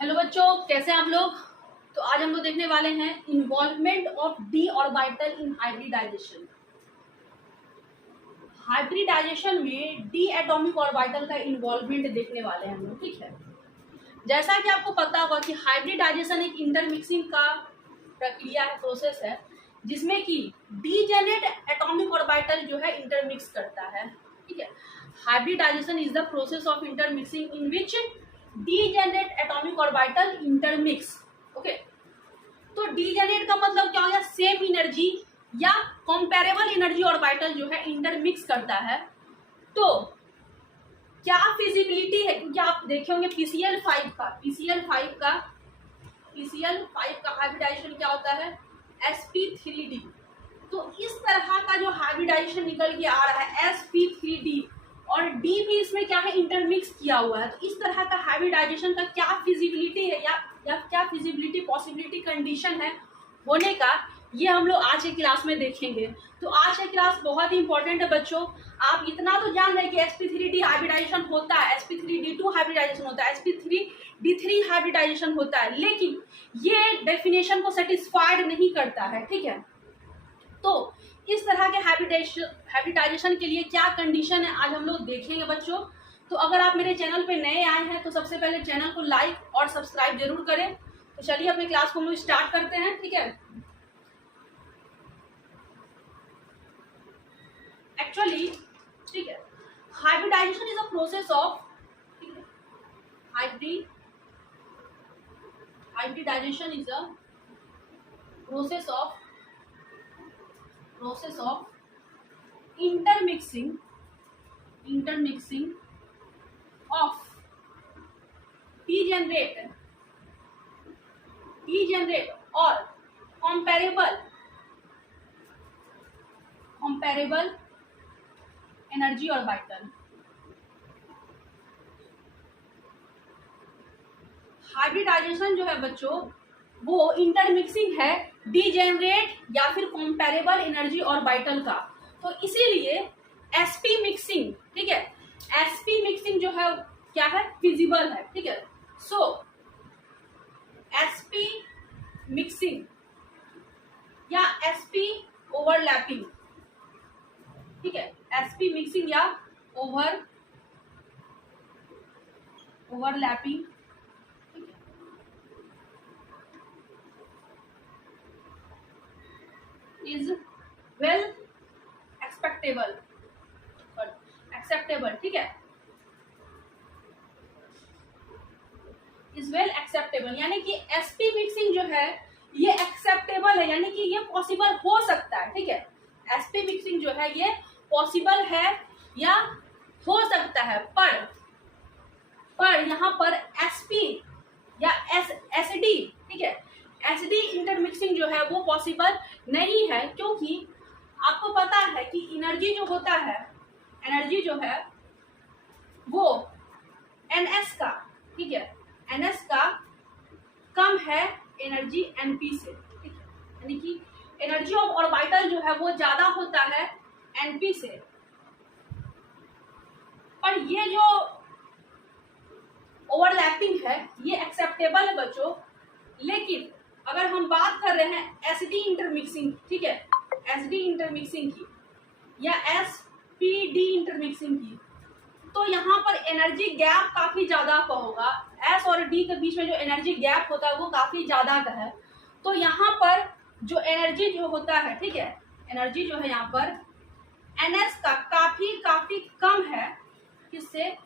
Hello बच्चों, कैसे हैं आप लोग। तो आज हम लोग देखने वाले हैं involvement of D orbital in hybridisation. Hybridisation में डी एटॉमिक ऑर्बिटल का इन्वॉल्वमेंट देखने वाले हैं हम लोग। ठीक है, जैसा कि आपको पता होगा कि हाइब्रिडाइजेशन एक इंटरमिक्सिंग का प्रक्रिया है, प्रोसेस है, जिसमें कि डीजेनरेट एटॉमिक ऑर्बिटल जो है इंटरमिक्स करता है। ठीक है, hybridisation is the process of intermixing in which degenerate atomic orbital intermix. Okay, तो डीजेनरेट का मतलब क्या हो गया, सेम एनर्जी या कंपैरेबल एनर्जी ऑर्बिटल जो है इंटरमिक्स करता है। तो क्या फिजिबिलिटी है, क्योंकि आप देखे होंगे पीसीएल 5 का हाइब्रिडाइजेशन क्या होता है, sp3d। तो इस तरह का जो हाइब्रिडाइजेशन निकल के आ रहा है sp3d, और डी भी इसमें क्या है, इंटरमिक्स किया हुआ है। तो इस तरह का हाइब्रिडाइजेशन का क्या फिजिबिलिटी है या क्या फिजिबिलिटी पॉसिबिलिटी कंडीशन है होने का, ये हम लोग आज के क्लास में देखेंगे। तो आज का क्लास बहुत ही इंपॉर्टेंट है बच्चों। आप इतना तो जान रहे हैं कि sp3d हाइब्रिडाइजेशन होता है, sp3d2 हाइब्रिडाइजेशन होता है, sp3d3 हाइब्रिडाइजेशन होता है, लेकिन ये डेफिनेशन को सेटिस्फाइड नहीं करता है। ठीक है, तो इस तरह के हाइब्रिडाइजेशन के लिए क्या कंडीशन है आज हम लोग देखेंगे बच्चों। तो अगर आप मेरे चैनल पे नए आए हैं तो सबसे पहले चैनल को लाइक और सब्सक्राइब जरूर करें। तो चलिए अपने क्लास को हम लोग स्टार्ट करते हैं। ठीक है, एक्चुअली ठीक है, hybridisation is a process of hybridisation is a process of intermixing of degenerate or comparable energy orbital। Hybridisation जो है बच्चों वो इंटरमिक्सिंग है डीजेनरेट या फिर कंपैरेबल एनर्जी ऑर्बिटल का। तो इसीलिए sp मिक्सिंग, ठीक है, sp मिक्सिंग जो है क्या है, फिजिबल है। ठीक है, सो sp मिक्सिंग या sp ओवरलैपिंग, ठीक है, sp मिक्सिंग या ओवरलैपिंग इज वेल एक्सेप्टेबल। ठीक है, इज वेल एक्सेप्टेबल, यानी कि sp मिक्सिंग जो है ये एक्सेप्टेबल है, यानी कि ये पॉसिबल हो सकता है। ठीक है, sp मिक्सिंग जो है ये पॉसिबल है या हो सकता है, पर यहाँ पर sp या sd, ठीक है, sd इंटरमिक्सिंग जो है वो पॉसिबल नहीं है, क्योंकि आपको पता है कि एनर्जी जो है वो ns का, ठीक है, ns का कम है एनर्जी np से। ठीक है, यानी कि एनर्जी ऑफ ऑर्बिटल जो है वो ज्यादा होता है np से। पर ये जो ओवरलैपिंग है ये एक्सेप्टेबल है बच्चों, लेकिन अगर हम बात कर रहे हैं एसडी इंटरमिक्सिंग, ठीक है, एसडी इंटरमिक्सिंग की या एसपीडी इंटरमिक्सिंग की, तो यहाँ पर एनर्जी गैप काफी ज्यादा का होगा। एस और डी के बीच में जो एनर्जी गैप होता है वो काफी ज्यादा का है। तो यहाँ पर जो एनर्जी जो होता है, ठीक है, एनर्जी जो है यहाँ पर एनएस का काफी कम है, किससे,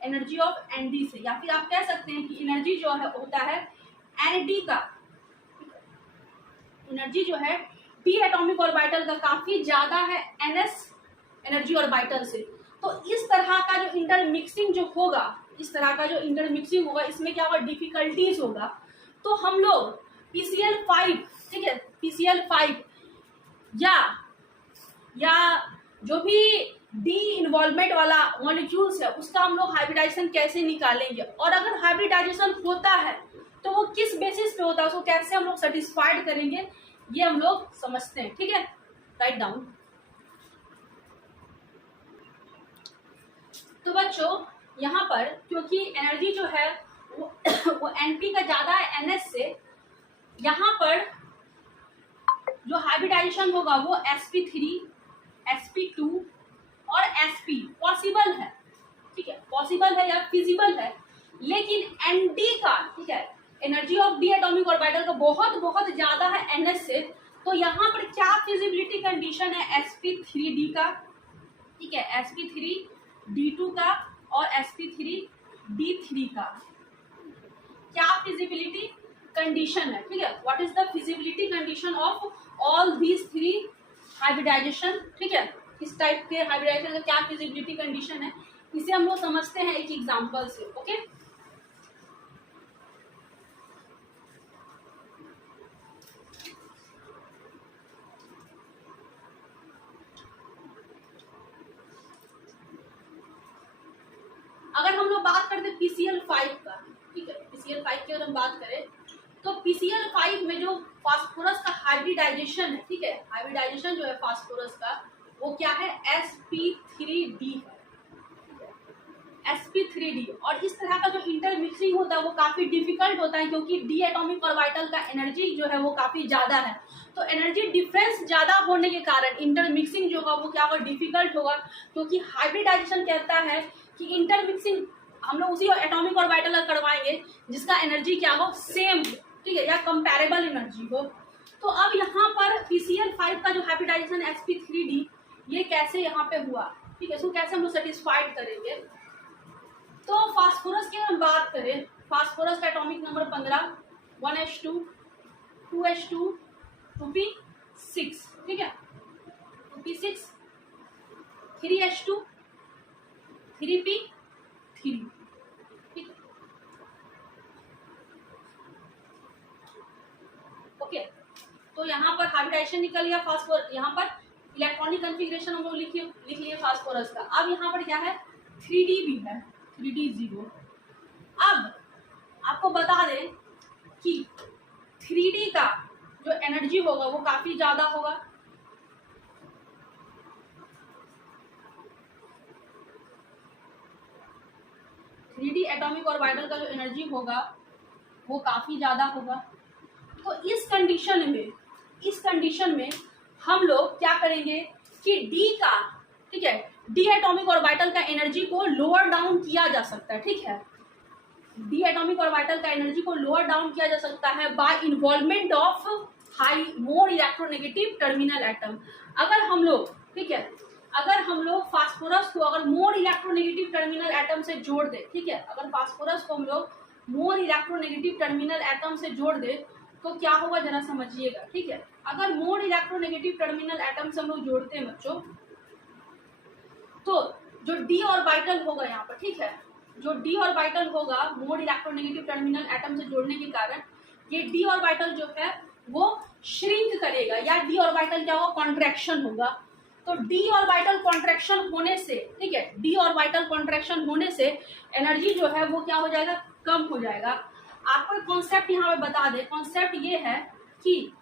एनर्जी ऑफ एनडी से, या फिर आप कह सकते हैं कि एनर्जी जो है होता है एनडी का, एनर्जी जो है डी एटॉमिक ऑर्बिटल का काफी ज्यादा है एनएस एनर्जी ऑर्बिटल से। तो इस तरह का जो इंटरमिक्सिंग जो होगा, इसमें क्या होगा, डिफिकल्टीज होगा। तो हम लोग pCl5, ठीक है, pCl5 या जो भी डी इन्वॉल्वमेंट वाला मॉलिक्यूल्स है उसका हम लोग हाइब्रिडाइजेशन कैसे निकालेंगे, और अगर हाइब्रिडाइजेशन होता है तो वो किस बेसिस पे होता है, उसको कैसे हम लोग सेटिस्फाइड करेंगे, ये हम लोग समझते हैं। ठीक है, राइट डाउन। तो बच्चों यहाँ पर क्योंकि एनर्जी जो है वो Np का ज्यादा है NH से, यहाँ पर जो हाइब्रिडाइजेशन होगा वो sp3, sp2 और sp पॉसिबल है, ठीक है, पॉसिबल है या फिजिबल है। लेकिन Nd का, ठीक है, energy of D atomic orbital का बहुत बहुत ज्यादा है NH से, तो यहाँ पर क्या फिजिबिलिटी कंडीशन है sp3d का, ठीक है, sp3d2 का और sp3d3 का, क्या फिजिबिलिटी कंडीशन है, ठीक है, what is the feasibility condition of all these 3 hybridisation, ठीक है, इस टाइप के हाइब्रिडाइजेशन का क्या फिजिबिलिटी कंडीशन है, इसे हम लोग समझते हैं एक एग्जांपल से। ओके, अगर हम लोग बात करते हैं PCl5 का, ठीक है, PCl5 की अगर हम बात करें तो PCl5 में जो फास्फोरस का हाइब्रिडाइजेशन है, ठीक है, हाइब्रिडाइजेशन जो है फास्फोरस का वो क्या है sp3d है, sp3d। और इस तरह का जो इंटरमिक्सिंग होता है वो काफी डिफिकल्ट होता है, क्योंकि डी एटॉमिक ऑर्बिटल का एनर्जी जो है वो काफी ज्यादा है, तो एनर्जी डिफरेंस ज्यादा होने के कारण इंटरमिक्सिंग जो होगा वो क्या होगा, डिफिकल्ट होगा, क्योंकि हाइब्रिडाइजेशन कहता है कि इंटरमिक्सिंग हम लोग उसी एटॉमिक ऑर्बिटल का करवाएंगे जिसका एनर्जी क्या हो, सेम, ठीक है, या कंपैरेबल एनर्जी हो। तो अब यहाँ पर PCl5 का जो हाइब्रिडाइजेशन sp3d ये कैसे यहाँ पे हुआ, ठीक है, इसको कैसे हम लोग सेटिस्फाइड करेंगे। तो फास्फोरस की हम बात करें, फास्फोरस का atomic number 15, 1s2, 2s2, 2p6, ठीक है, 2p6, 3s2, 3p3, ठीक है, ओके। तो यहाँ पर हाइब्रिडाइजेशन निकल गया फास्फोरस, यहाँ पर इलेक्ट्रॉनिक कॉन्फ़िगरेशन हम लोग लिख लिए फास्फोरस का। अब यहाँ पर क्या है, 3d भी है, 3d0। अब आपको बता दें कि 3d का जो एनर्जी होगा वो काफी ज्यादा होगा, एटॉमिक ऑर्बिटल का जो एनर्जी होगा वो काफी ज्यादा होगा। तो इस कंडीशन में हम लोग क्या करेंगे कि डी का, ठीक है, डी एटॉमिक ऑर्बिटल का एनर्जी को लोअर डाउन किया जा सकता है, ठीक है, डी एटॉमिक ऑर्बिटल का एनर्जी को लोअर डाउन किया जा सकता है by involvement of high more electronegative terminal atom. अगर हम लोग, ठीक है, अगर हम लोग फास्फोरस को अगर मोर इलेक्ट्रोनेगेटिव टर्मिनल एटम से जोड़ दे, ठीक है, अगर फास्फोरस को हम लोग मोर इलेक्ट्रोनेगेटिव टर्मिनल एटम से जोड़ दे तो क्या होगा जरा समझिएगा, ठीक है। अगर मोर इलेक्ट्रोनेगेटिव टर्मिनल एटम से हम लोग जोड़ते हैं बच्चों, तो जो डी ऑर्बिटल होगा यहाँ पर, ठीक है, जो डी ऑर्बिटल होगा मोर इलेक्ट्रोनेगेटिव टर्मिनल एटम से जोड़ने के कारण ये डी ऑर्बिटल जो है वो श्रिंक करेगा, या डी ऑर्बिटल क्या होगा, कॉन्ट्रैक्शन होगा। तो डी ऑर्बिटल कॉन्ट्रैक्शन होने से, ठीक है, डी ऑर्बिटल कॉन्ट्रैक्शन होने से एनर्जी जो है वो क्या हो जाएगा, कम हो जाएगा। आपको कॉन्सेप्ट यहाँ पे बता दे, कॉन्सेप्ट ये है कि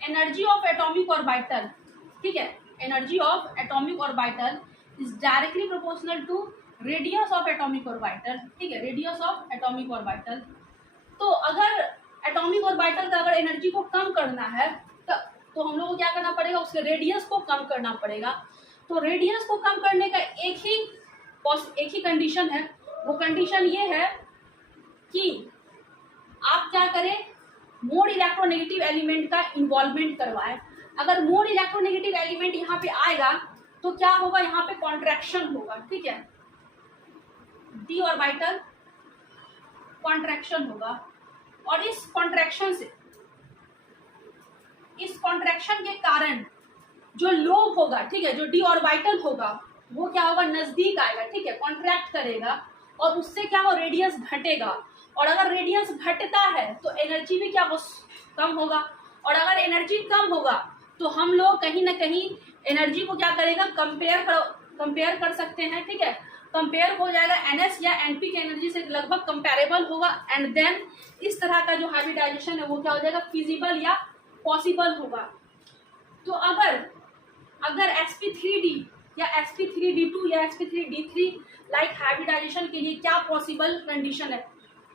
एनर्जी ऑफ एटॉमिक ऑर्बिटल, ठीक है, energy of atomic orbital is directly proportional to radius of atomic orbital, ठीक है, रेडियस ऑफ एटॉमिक ऑर्बिटल। तो अगर एटॉमिक ऑर्बिटल का अगर एनर्जी को कम करना है तो हम लोग को क्या करना पड़ेगा, उसके रेडियस को कम करना पड़ेगा। तो रेडियस को कम करने का एक ही कंडीशन है, वो कंडीशन ये है कि आप क्या करें, मोर इलेक्ट्रोनेगेटिव एलिमेंट का इन्वॉल्वमेंट करवाएं। अगर मोर इलेक्ट्रोनेगेटिव एलिमेंट यहाँ पे आएगा तो क्या होगा, यहाँ पे कॉन्ट्रैक्शन होगा, ठीक है, डी ऑर्बिटल कॉन्ट्रैक्शन होगा। और इस कॉन्ट्रैक्शन के कारण जो लोब होगा, ठीक है, जो डी ऑर्बिटल होगा वो क्या होगा, नजदीक आएगा, ठीक है, कॉन्ट्रैक्ट करेगा और उससे क्या हो, रेडियस घटेगा। और अगर रेडियस घटता है तो एनर्जी भी क्या हो, कम होगा। और अगर एनर्जी कम होगा तो हम लोग कहीं ना कहीं एनर्जी को क्या करेगा, कंपेयर कर सकते हैं, ठीक है, कंपेयर हो जाएगा NS या NP की एनर्जी से लगभग कंपेरेबल होगा। एंड देन इस तरह का जो हाइब्रिडाइजेशन है वो क्या हो जाएगा, फिजिबल या पॉसिबल होगा। तो अगर sp3d या sp3d2 या sp3d3 लाइक हाइब्रिडाइजेशन के लिए क्या पॉसिबल कंडीशन है,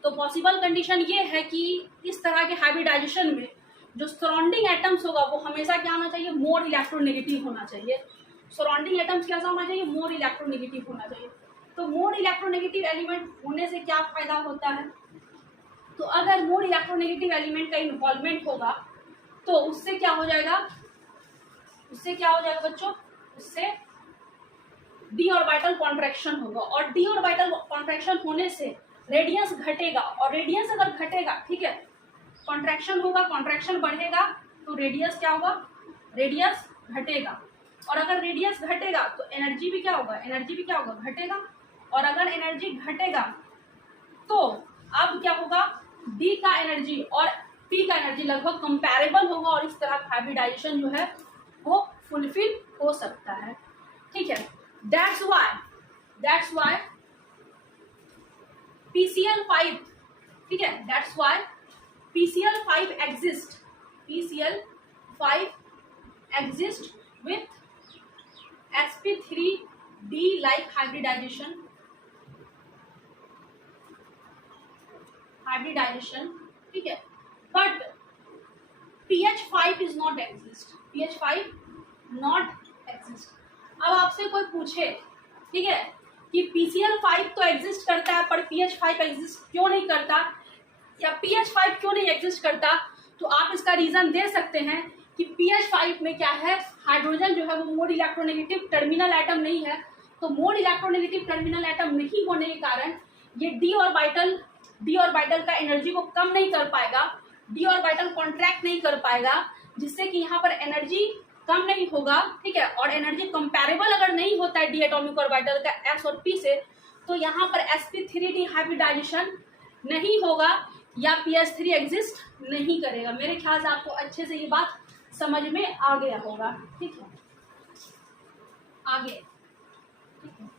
तो पॉसिबल कंडीशन ये है कि इस तरह के हाइब्रिडाइजेशन में जो सराउंडिंग एटम्स होगा वो हमेशा क्या होना चाहिए, मोर इलेक्ट्रोनेगेटिव होना चाहिए। सराउंडिंग एटम्स कैसा होना चाहिए, मोर इलेक्ट्रोनेगेटिव होना चाहिए। तो मोर इलेक्ट्रोनेगेटिव एलिमेंट होने से क्या फायदा होता है, तो अगर मोर इलेक्ट्रोनेगेटिव एलिमेंट का इन्वॉल्वमेंट होगा तो उससे क्या हो जाएगा, बच्चों, उससे डी ऑर्बिटल कॉन्ट्रैक्शन होगा, और डी ऑर्बिटल कॉन्ट्रैक्शन होने से रेडियस घटेगा, और रेडियस अगर घटेगा, ठीक है, कॉन्ट्रैक्शन होगा, कॉन्ट्रैक्शन बढ़ेगा तो रेडियस क्या होगा, रेडियस घटेगा, और अगर रेडियस घटेगा तो एनर्जी भी क्या होगा, घटेगा, और अगर एनर्जी घटेगा तो अब क्या होगा, डी का एनर्जी और पी का एनर्जी लगभग कंपैरेबल होगा, और इस तरह हाइब्रिडाइजेशन जो है वो फुलफिल हो सकता है। ठीक है, दैट्स वाई PCl5, ठीक है, that's why PCl5 exist with sp3d like hybridization, ठीक है, but pH5 is not exist, अब आपसे कोई पूछे, ठीक है, कि PCl5 तो एग्जिस्ट करता है पर pH5 एग्जिस्ट क्यों नहीं करता, या pH5 क्यों नहीं एग्जिस्ट करता, तो आप इसका रीजन दे सकते हैं कि pH5 में क्या है, हाइड्रोजन जो है वो मोर इलेक्ट्रोनेगेटिव टर्मिनल एटम नहीं है, तो मोर इलेक्ट्रोनेगेटिव टर्मिनल एटम नहीं होने के कारण ये डी ऑर्बिटल का एनर्जी को कम नहीं कर पाएगा, डी ऑर्बिटल कॉन्ट्रैक्ट नहीं कर पाएगा, जिससे कि यहाँ पर एनर्जी कम नहीं होगा, ठीक है, और एनर्जी कंपैरेबल अगर नहीं होता है डी एटॉमिक ऑर्बिटल का एस और पी से, तो यहाँ पर sp3d हाइब्रिडाइजेशन नहीं होगा या pH3 एग्जिस्ट नहीं करेगा। मेरे ख्याल से आपको अच्छे से ये बात समझ में आ गया होगा। ठीक है, आगे, ठीक है,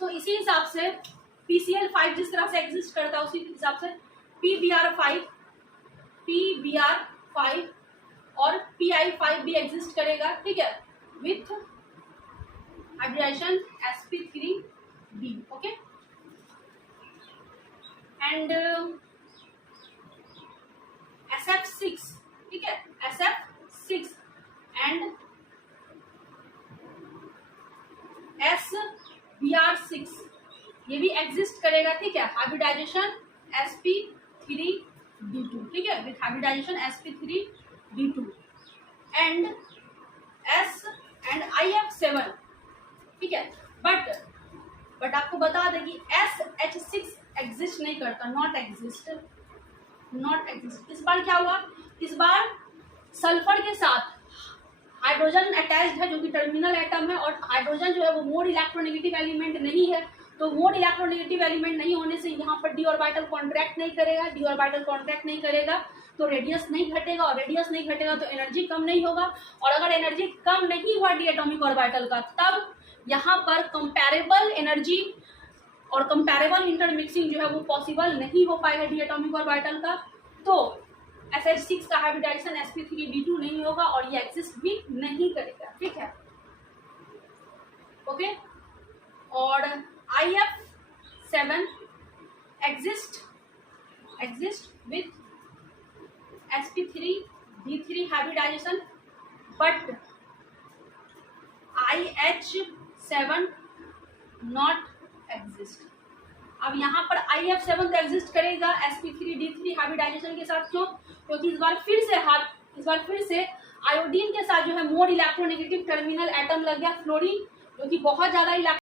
तो इसी हिसाब से PCl5 जिस तरह से एग्जिस्ट करता है उसी हिसाब से PBr5 और Pi5 भी एग्जिस्ट करेगा, ठीक है, with hybridisation sp3d, okay, and SF6, ठीक है, SF6 एंड SBr6 ये भी एग्जिस्ट करेगा, ठीक है, हाइब्रिडाइजेशन sp3d2, ठीक है, with hybridisation sp3d2 and IF7, ठीक है, बट आपको बता दें कि SH6 एग्जिस्ट नहीं करता, नॉट एग्जिस्ट। इस बार क्या हुआ, इस बार सल्फर के साथ हाइड्रोजन अटैच्ड है जो कि टर्मिनल एटम है, और हाइड्रोजन जो है वो मोर इलेक्ट्रोनेगेटिव एलिमेंट नहीं है, तो मोर इलेक्ट्रोनेगेटिव एलिमेंट नहीं होने से यहाँ पर डी ऑर्बिटल कॉन्ट्रैक्ट नहीं करेगा, तो रेडियस नहीं घटेगा, और रेडियस नहीं घटेगा तो एनर्जी कम नहीं होगा, और अगर एनर्जी कम नहीं हुआ डी एटॉमिक ऑर्बिटल का, तब यहाँ पर कंपैरेबल एनर्जी और कंपैरेबल इंटरमिक्सिंग जो है वो पॉसिबल नहीं हो पाएगा डी एटॉमिक ऑर्बिटल का, तो SH6 का हाइब्रिडाइजेशन sp3d2 नहीं होगा और ये एग्जिस्ट भी नहीं करेगा। ठीक है, ओके, और IF7 exist with sp3d3 hybridisation, but IH7 not exist. अब यहाँ पर IF7 तो एग्जिस्ट करेगा sp3d3 हाइब्रिडाइजेशन के साथ, क्यों, क्योंकि इस बार फिर से आयोडीन के साथ जो है मोर इलेक्ट्रोनेगेटिव टर्मिनल एटम लग गया फ्लोरीन, जो कि बहुत ज्यादा